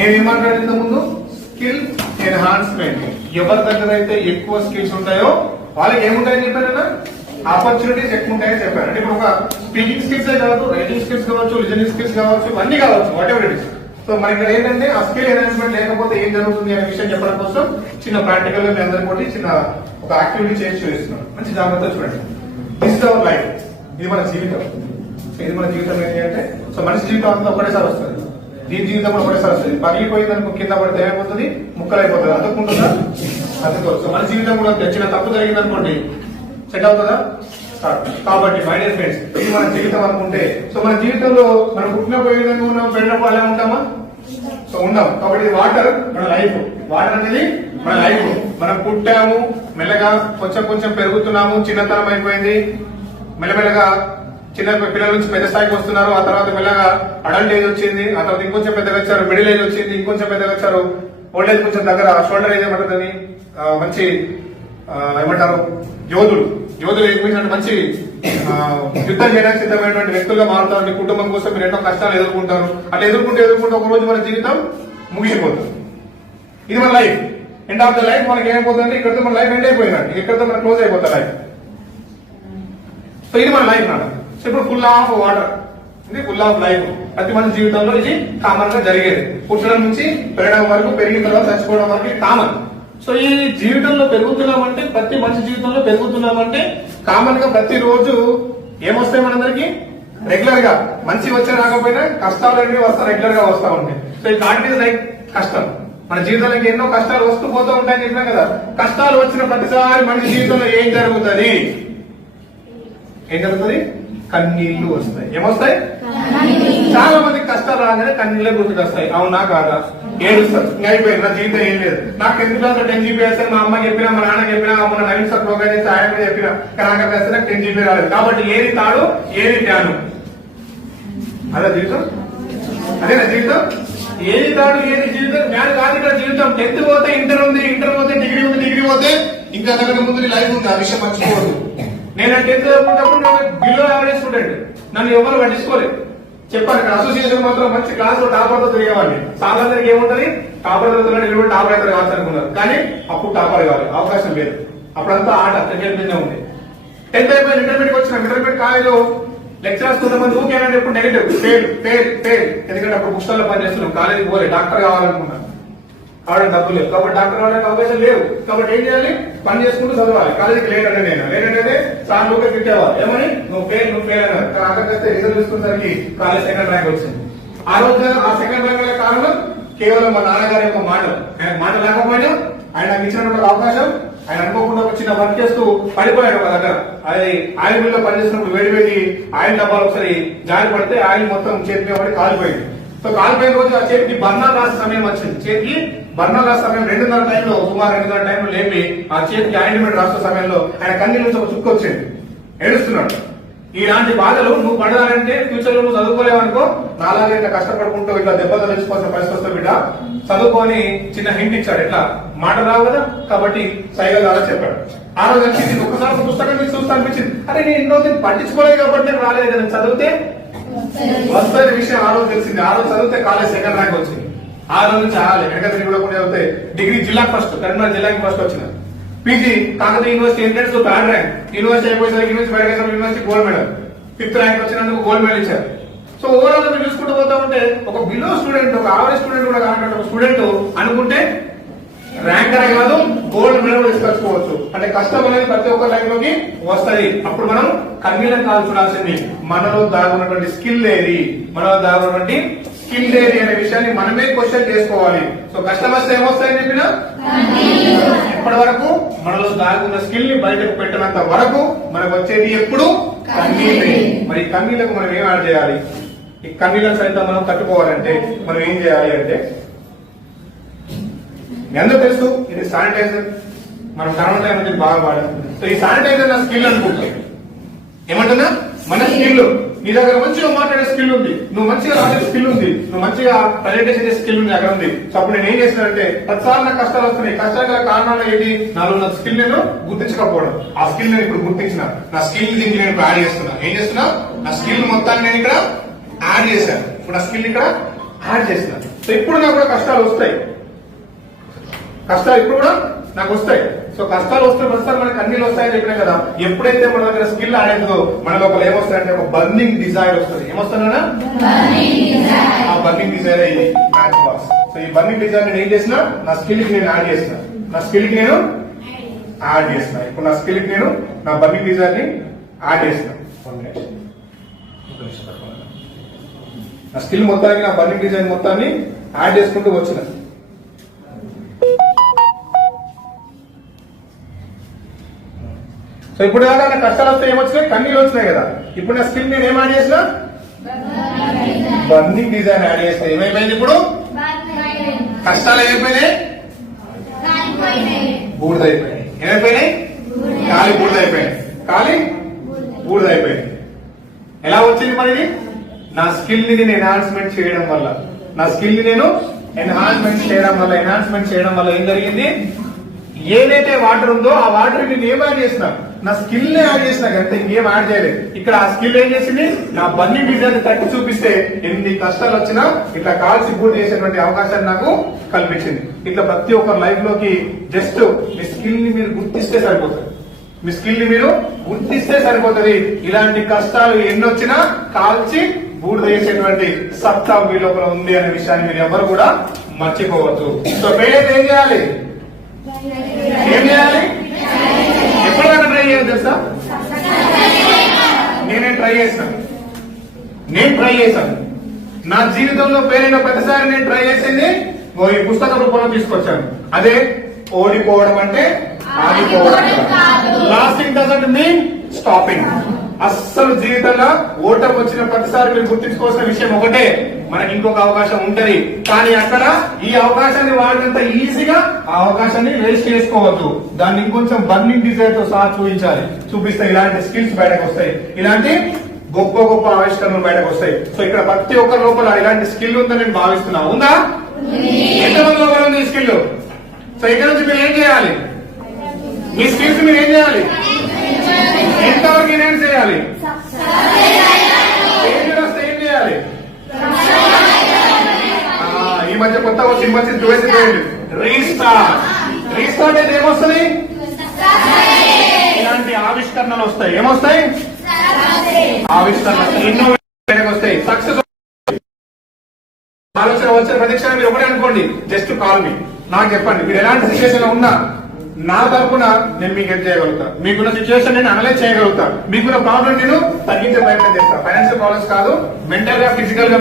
నేను ఏమంటాడు ముందు స్కిల్ ఎన్హాన్స్మెంట్ ఎవరి దగ్గర అయితే ఎక్కువ స్కిల్స్ ఉంటాయో వాళ్ళకి ఏముంటాయని చెప్పానన్నా ఆపర్చునిటీస్ ఎక్కువ ఉంటాయని చెప్పారు. అంటే ఇప్పుడు ఒక స్పీకింగ్ స్కిల్స్ కావచ్చు రైటింగ్ స్కిల్స్ కావచ్చు లిజనింగ్ స్కిల్స్ కావచ్చు అన్ని కావచ్చు whatever it is so మన ఇక్కడ ఏంటంటే ఆ స్కిల్ ఎన్హాన్స్మెంట్ లేకపోతే ఏం జరుగుతుంది అనే విషయం చెప్పడం కోసం చిన్న ప్రాక్టికల్గా మీ అందరికీ కూడా చిన్న ఒక యాక్టివిటీ చేసి చూపిస్తున్నాం మంచి జాగ్రత్త చూడండి. దిస్ ఇస్ అవర్ లైఫ్ ఇది మన జీవితం. ఇది మన జీవితం ఏంటి అంటే సో మనిషి జీవితం అంతా ఒకటేసారి వస్తుంది. దీని జీవితం కూడా పడేసారి వస్తుంది. పగిలిపోయింది అనుకో కింద పడితే ఏమైపోతుంది ముక్కలైపోతుంది. అందుకుంటుందా అందుకో మన జీవితం కూడా తెచ్చిన తప్పు జరిగింది అనుకోండి సెట్ అవుతుందా? కాబట్టి మై డియర్ ఫ్రెండ్స్ ఇది మన జీవితం అనుకుంటే సో మన జీవితంలో మనం పుట్టినప్పుడు ఏ విధంగా ఉన్నాం? పెరిగినప్పుడు అలా ఉంటామా? సో ఉన్నాం. కాబట్టి ఇది వాటర్ మన లైఫ్ వాటర్ అనేది మన లైఫ్ మనం పుట్టాము మెల్లగా కొంచెం కొంచెం పెరుగుతున్నాము చిన్నతనం అయిపోయింది మెల్లమెల్లగా చిన్న పిల్లల నుంచి పెద్ద స్థాయికి వస్తున్నారు. ఆ తర్వాత మెల్లగా అడల్ట్ ఏజ్ వచ్చింది. ఆ తర్వాత ఇంకొంచెం పెద్దగా వచ్చారు. మిడిల్ ఏజ్ వచ్చింది. ఇంకొంచెం పెద్దగా వచ్చారు. ఓల్డ్ ఏజ్ కొంచెం దగ్గర. షోల్డర్ ఏజ్ ఏమంటుందని మంచి ఏమంటారు? యోధుడు. యోధులు ఎదిగించినట్టు మంచి యుద్ధం చేయడానికి సిద్ధమైనటువంటి వ్యక్తులుగా మారుతారు మీ కుటుంబం కోసం మీరు ఎన్నో కష్టాలు ఎదుర్కొంటారు. అట్లా ఎదుర్కొంటూ ఎదుర్కొంటూ ఒక రోజు మన జీవితం ముగిసిపోతుంది. ఇది మన life end of the life మనకి ఏమైపోతుంది ఇక్కడితో మన లైఫ్ ఎండ్ అయిపోయిందండి ఇక్కడితో మన క్లోజ్ అయిపోతుంది లైఫ్ సో ఇది మన లైఫ్ నాన్న సో ఇప్పుడు ఫుల్ ఆఫ్ వాటర్ ఇది ఫుల్ ఆఫ్ లైఫ్ ప్రతి మన జీవితంలో ఇది కామన్గా జరిగేది. పుట్టడం నుంచి పెరగడం వరకు పెరిగిన తర్వాత చచ్చిపోవడం వరకు కామన్ సో ఈ జీవితంలో పెరుగుతున్నామంటే ప్రతి మనిషి జీవితంలో పెరుగుతున్నామంటే కామన్గా ప్రతి రోజు ఏమొస్తాయి మనందరికి? రెగ్యులర్గా. మంచి వచ్చే రాకపోయినా కష్టాలు అనేవి వస్తా రెగ్యులర్గా వస్తా ఉంటాయి. సో ఈ కాట్ ఈస్ లైక్ కష్టం. మన జీవితంలోకి ఎన్నో కష్టాలు వస్తూ పోతూ ఉంటాయని చెప్పినా కదా. కష్టాలు వచ్చిన ప్రతిసారి మనిషి జీవితంలో ఏం జరుగుతుంది? ఏం జరుగుతుంది? కన్నీళ్ళు వస్తాయి. ఏమొస్తాయి? చాలా మందికి కష్టాలు రాగానే కన్నీళ్ళే గుర్తుకొస్తాయి. అవునా కాదా? ఏడుస్తారు. అయిపోయింది. నా జీవితం ఏం లేదు. నాకు టెన్త్ క్లాస్లో టెన్ జీబీ వేస్తే మా అమ్మ చెప్పినా మా నాన్న చెప్పినా మన నవీన్ సార్ ప్రోగ్రామ్ చేస్తే ఆయన కూడా చెప్పినా కానీ వేస్తే నాకు టెన్ జీబీ రాలేదు. కాబట్టి ఏది తాడు ఏది ధ్యానం. అదే జీవితం? అదేనా జీవితం? ఏది తాడు ఏది జీవితం? జ్ఞానం కాదు ఇక్కడ జీవితం. టెన్త్ పోతే ఇంటర్ ఉంది ఇంటర్ పోతే డిగ్రీ ఉంది డిగ్రీ పోతే ఇంకా అంతకంటే ముందు నీ లైఫ్ ఉంది. ఆ విషయం మర్చిపోవద్దు. నేను టెన్త్ చదువుకున్నప్పుడు నేను బిలో యావరేజ్ స్టూడెంట్ నన్ను ఎవరు పట్టించుకోలేదు. చెప్పాను అసోసియేషన్ మాత్రం మంచి క్లాస్లో టాపర్తో తిరిగేవాడిని చాలా ఏముంటది? టాపర్తో ఇరవై టాపర్ అయితే కావచ్చు అనుకున్నారు. కానీ అప్పుడు టాపర్ కావాలి. అవకాశం లేదు. అప్పుడంతా ఆట క్రికెట్ మీద ఉంది. టెన్త్ అయిపోయిన ఇంటర్మీడియట్ వచ్చిన ఇంటర్మీడియట్ కాలేజీలో లెక్చరర్స్ కొంతమంది ఊకేనండి ఇప్పుడు నెగిటివ్ ఫెయిల్ ఫెయిల్ ఫెయిల్ ఎందుకంటే అప్పుడు పుస్తకాల్లో పనిచేస్తున్నాం. కాలేజీకి పోలే. డాక్టర్ కావాలనుకున్నాను. కాబట్టి డబ్బు లేదు కాబట్టి డాక్టర్ కావడానికి అవకాశం లేవు. కాబట్టి ఏం చేయాలి? పని చేసుకుంటూ చదవాలి. కాలేజీకి లేనంటే నేను. లేనంటే సార్ లోకే తిట్టేవారు ఏమని? నువ్వు ఫెయిల్ నువ్వు ఫెయిల్ అన్నారు. కానీ అక్కడికి రిజల్ట్ చూసుకునేసరికి కాలేజ్ సెకండ్ ర్యాంక్ వచ్చింది. ఆ రోజు ఆ సెకండ్ ర్యాంక్ గల కారణం కేవలం మా నాన్నగారి యొక్క మాట ఆయన మాట లేకపోయినా ఆయన నాకు ఇచ్చినటువంటి అవకాశం ఆయన అనుకోకుండా ఒక చిన్న వర్క్ చేస్తూ పడిపోయాడు మా దగ్గర. అది ఆయిల్ మిల్లో పనిచేసినప్పుడు వేడి వేడి ఆయిల్ డబ్బాలు ఒకసారి జారి పడితే ఆయిల్ మొత్తం చేతి పడి కాలిపోయింది. సో కాలిపోయిన రోజు ఆ చేతికి బర్ణాలు రాసే సమయం వచ్చింది. చేతికి బర్ణాలు రాసే సమయం రెండున్నర టైంలో సుమారు రెండున్నర టైంలో లేపి ఆ చేతికి ఆయింట్మెంట్ రాసే సమయంలో ఆయన కన్నీళ్ళ నుంచి ఒక చుక్కు వచ్చింది. ఏడుస్తున్నాడు. ఇలాంటి బాధలు నువ్వు పడాలంటే ఫ్యూచర్లో నువ్వు చదువుకోలేవనుకో నాలాగే ఇట్లా కష్టపడుకుంటూ ఇట్లా దెబ్బలు తెచ్చుకోవాల్సిన పరిస్థితి వస్తే బిడ్డ చదువుకొని చిన్న హింట్ ఇచ్చాడు. ఇట్లా మాట రావు కదా? కాబట్టి సైగల్ ద్వారా చెప్పాడు. ఆ రోజు అనిపించింది. ఒకసారి పుస్తకం చూస్తా అనిపించింది. అరే నేను ఇన్ని రోజులు పట్టించుకోలేదు కాబట్టి రాలేదు కదా. చదివితే వస్తుంది విషయం ఆ రోజు తెలిసింది. ఆ రోజు చదివితే కాలేజ్ సెకండ్ ర్యాంక్ వచ్చింది. ఆ రోజు నుంచి ఆగాలి. ఎక్కడికి కూడా చదివితే డిగ్రీ జిల్లాకి ఫస్ట్ కరీంనగర్ జిల్లాకి ఫస్ట్ వచ్చిన. PG Kakatiya university entrance third rank university అయిపోయేసరికి university university gold medal fifth rank వచ్చినందుకు గోల్డ్ మెడల్ ఇచ్చారు. సో ఓవరాల్ మీరు చూసుకుంటూ పోతా ఉంటే ఒక బిలో స్టూడెంట్ ఒక ఆవరేజ్ స్టూడెంట్ కూడా కాకుండా ఒక స్టూడెంట్ అనుకుంటే ర్యాంకర్ కాదు గోల్డ్ మెడల్ తీసుకొచ్చుకోవచ్చు. అంటే కష్టం అనేది ప్రతి ఒక్క లైఫ్లోకి వస్తది. అప్పుడు మనం కన్నీళ్ళని కాదు చూడాల్సింది. మనలో దాగున్నటువంటి స్కిల్ ఏది? మనలో దాగున్నటువంటి స్కిల్ ఏది అనే విషయాన్ని మనమే క్వశ్చన్ చేసుకోవాలి. సో కష్టం వస్తే ఏమొస్తాయని చెప్పిన? ఇప్పటి వరకు మనలో దాగున్న స్కిల్ని బయటకు పెట్టినంత వరకు మనకు వచ్చేది ఎప్పుడు? కన్నీళ్ళే మరి ఈ కన్నీళ్ళకు మనం ఏం యాడ్ చేయాలి? ఈ కన్నీళ్ళకు సైతం మనం తట్టుకోవాలంటే మనం ఏం చేయాలి అంటే మీ అందరూ తెలుసు ఇది శానిటైజర్ మనం కరోనా టైం నుంచి బాగా వాడాం. సో ఈ శానిటైజర్ నా స్కిల్ అనుకుంటా. ఏమంటున్నా? మన స్కిల్ నీ దగ్గర మంచిగా మాట్లాడే స్కిల్ ఉంది. నువ్వు మంచిగా రాసే స్కిల్ ఉంది. నువ్వు మంచిగా ప్రజెంటేషన్ చేసే స్కిల్ ఉంది అక్కడ ఉంది. సో అప్పుడు నేను ఏం చేస్తానంటే ప్రతిసారి నాకు కష్టాలు వస్తున్నాయి. కష్టాల కారణాలు ఏంటి? నాలో నా స్కిల్ నేను గుర్తించకపోవడం. ఆ స్కిల్ నేను ఇప్పుడు గుర్తించిన. నా స్కిల్ దీనికి నేను యాడ్ చేస్తున్నా. ఏం చేస్తున్నా? నా స్కిల్ మొత్తాన్ని నేను ఇక్కడ యాడ్ చేశాను. ఇప్పుడు నా స్కిల్ ఇక్కడ యాడ్ చేసిన సో ఇప్పుడు నాకు కూడా కష్టాలు వస్తాయి. కష్టాలు ఇప్పుడు కూడా నాకు వస్తాయి. సో కష్టాలు వస్తే ప్రస్తుతం మనకి అన్ని వస్తాయని చెప్పినా కదా ఎప్పుడైతే మన దగ్గర స్కిల్ ఆడేదో మన లోపల ఏమొస్తాయంటే ఒక బర్నింగ్ డిజైర్ వస్తుంది. ఏమొస్తుందా ఆ బర్నింగ్ డిజైర్ ఇది మ్యాచ్ బాక్స్ సో ఈ బర్నింగ్ డిజైర్ నేను ఏం చేసిన నా స్కిల్కి నేను యాడ్ చేసిన నా స్కిల్కి నేను యాడ్ చేసిన ఇప్పుడు నా స్కిల్కి నేను నా బర్నింగ్ డిజైర్ని యాడ్ చేసిన. నా స్కిల్ మొత్తానికి నా బర్నింగ్ డిజైన్ మొత్తాన్ని యాడ్ చేసుకుంటూ వచ్చిన. సో ఇప్పుడు దాకా నా కష్టాలు వస్తే ఏమొచ్చినాయి? కన్నీళ్ళు వచ్చినాయి కదా. ఇప్పుడు నా స్కిల్ నేను ఏం యాడ్ చేసిన? బర్నింగ్ డిజైన్ యాడ్ చేసిన. ఏమైపోయింది ఇప్పుడు? కష్టాలు ఏమైపోయినాయి? బూడిదైపోయినాయి. ఏమైపోయినాయి? కాలి బూడిదైపోయినాయి. కాలి బూడిదైపోయినాయి. ఎలా వచ్చింది మరి నా స్కిల్ని నేను ఎన్హాన్స్మెంట్ చేయడం వల్ల. నా స్కిల్ని నేను ఎన్హాన్స్మెంట్ చేయడం వల్ల. ఎన్హాన్స్మెంట్ చేయడం వల్ల ఏం జరిగింది? ఏదైతే వాటర్ ఉందో ఆ వాటర్ నేను ఏం యాడ్ నా స్కిల్ యాడ్ చేసిన అంటే ఇంకేం యాడ్ చేయలేదు. ఇక్కడ ఆ స్కిల్ ఏం చేసింది? నా బన్నీ డిజైన్ తట్టి చూపిస్తే ఎన్ని కష్టాలు వచ్చినా ఇట్లా కాల్చి పూర్తి చేసేటువంటి అవకాశాన్ని నాకు కల్పించింది. ఇట్లా ప్రతి ఒక్కరి లైఫ్లోకి జస్ట్ మీ స్కిల్ని మీరు గుర్తిస్తే సరిపోతుంది. మీ స్కిల్ని మీరు గుర్తిస్తే సరిపోతుంది. ఇలాంటి కష్టాలు ఎన్ని వచ్చినా కాల్చి బూడిద చేసేటువంటి సత్తా మీ లోపల ఉంది అనే విషయాన్ని మీరు ఎవరు కూడా మర్చిపోవద్దు. సో పేరు ఏం చేయాలి? ఏం చేయాలి? చేయాలి తెలుసా? నేనే ట్రై చేశాను నేను ట్రై చేశాను నా జీవితంలో పేరైన ప్రతిసారి నేను ట్రై చేసింది ఈ పుస్తక రూపంలో తీసుకొచ్చాను. అదే ఓడిపోవడం అంటే ఆగిపోవడం. లాస్టింగ్ డజంట్ మీన్ స్టాపింగ్ అస్సలు జీవితంలో ఓటమి వచ్చిన ప్రతిసారి మీరు గుర్తించుకోవాల్సిన విషయం ఒకటే మనకి ఇంకొక అవకాశం ఉంటది. కానీ అక్కడ ఈ అవకాశాన్ని వాడినంత ఈజీగా ఆ అవకాశాన్ని వేస్ట్ చేసుకోవద్దు. దాన్ని ఇంకొంచెం బర్నింగ్ డిజైర్తో సహా చూపించాలి. చూపిస్తే ఇలాంటి స్కిల్స్ బయటకు వస్తాయి. ఇలాంటి గొప్ప గొప్ప ఆవిష్కరణలు బయటకు వస్తాయి. సో ఇక్కడ ప్రతి ఒక్కరి లోపల ఇలాంటి స్కిల్ ఉందని నేను భావిస్తున్నా. ఉందా? ఎంతమంది లోపల ఉంది ఈ స్కిల్ సో ఇక్కడ నుంచి మీరు ఏం చేయాలి? మీ స్కిల్స్ మీరు ఏం చేయాలి? ఎంతవరకు నేను చేయాలి? ఏం చేయాలి? ఆ, ఈ మధ్య కొత్త సినిమా వచ్చింది చూసి రీస్టార్ట్ రీస్టార్ట్ అయితే ఏమొస్తుంది? ఇలాంటి ఆవిష్కరణలు వస్తాయి. ఏమొస్తాయి? ఆవిష్కరణ బయటకు వస్తాయి. సక్సెస్ ఆలోచన వచ్చిన ప్రతిక్షణ మీరు ఒకటే అనుకోండి. జస్ట్ కాల్ మీ నాకు చెప్పండి. మీరు ఎలాంటి సిచ్యువేషన్లో ఉన్నా నా తరపున నేను మీకు హెల్ప్ చేయగలుగుతా? మీకున్న సిచ్యువేషన్ నేను అనలైజ్ చేయగలుగుతా. మీకున్న ప్రాబ్లం నేను తగ్గించే ప్రయత్నం చేస్తా. ఫైనాన్షియల్ ప్రాబ్లమ్స్ కాదు మెంటల్గా ఫిజికల్గా